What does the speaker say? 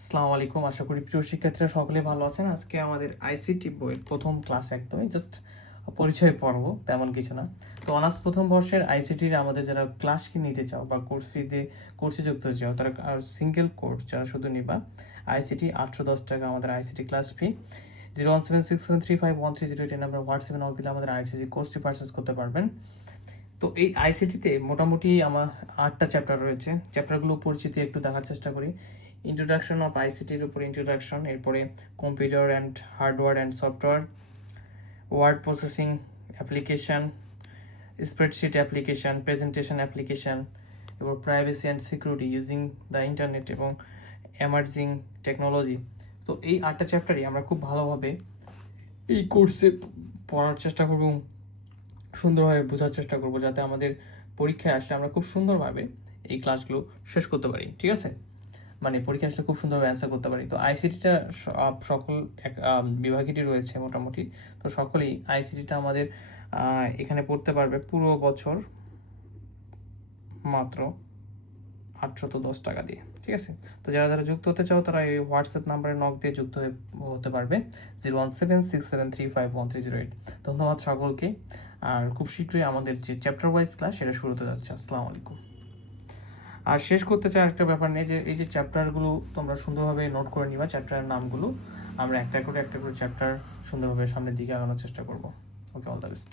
আসসালামু আলাইকুম। আশা করি প্রিয় শিক্ষার্থীরা সকলে ভালো আছেন। আজকে আমাদের আইসিটি বইয়ের প্রথম ক্লাস একদমই জাস্ট পরিচয় পর্ব, তেমন কিছু না। তো অনার্স প্রথম বর্ষের আইসিটির আমাদের যারা ক্লাস কি নিতে চাও বা কোর্স ফিতে কোর্সে যুক্ত চাও, তারা আর সিঙ্গেল কোর্স যারা শুধু নিবা আইসিটি আটশো দশ টাকা আমাদের ICT class fee zero one seven six seven three five one three zero eight number হোয়াটসঅ্যাপে নক দিলে আমাদের আইসিটি কোর্সটি পারচেস করতে পারবেন। তো এই আইসিটিতে মোটামুটি আমার আটটা চ্যাপ্টার রয়েছে। চ্যাপ্টারগুলো পরিচিতি একটু দেখার চেষ্টা করি। ইন্ট্রোডাকশন অফ আইসিটির উপর ইন্ট্রোডাকশন এরপরে computer and hardware and software word processing application spreadsheet application presentation application এবং privacy and security using the internet এবং এমার্জিং টেকনোলজি তো এই আটটা চ্যাপ্টারই আমরা খুব ভালোভাবে এই কোর্সে পড়ার চেষ্টা করব সুন্দরভাবে বোঝার চেষ্টা করব যাতে আমাদের পরীক্ষায় আসলে আমরা খুব সুন্দরভাবে এই ক্লাসগুলো শেষ করতে পারি, ঠিক আছে? মানে পরীক্ষা আসলে খুব সুন্দরভাবে অ্যান্সার করতে পারি। তো আইসিটিটা সকল এক বিভাগেরই রয়েছে মোটামুটি। তো সকলেই আইসিটিটা আমাদের এখানে পড়তে পারবে পুরো বছর মাত্র আটশত দশ টাকা দিয়ে, ঠিক আছে? তো যারা যারা যুক্ত হতে চাও তারা এই হোয়াটসঅ্যাপ নাম্বারে নক দিয়ে যুক্ত হয়ে, হতে পারবে। Zero one seven six seven three five one three zero eight ধন্যবাদ সকলকে। আর খুব শীঘ্রই আমাদের যে চ্যাপ্টার ওয়াইজ ক্লাস সেটা শুরু হতে যাচ্ছে। আসসালামু আলাইকুম। আর শেষ করতে চাই একটা ব্যাপার নেই যে এই যে চ্যাপ্টারগুলো তোমরা সুন্দরভাবে নোট করে নিবা চ্যাপ্টারের নামগুলো, আমরা একটা করে একটা করে চ্যাপ্টার সুন্দরভাবে সামনের দিকে আগানোর চেষ্টা করব। Okay all the best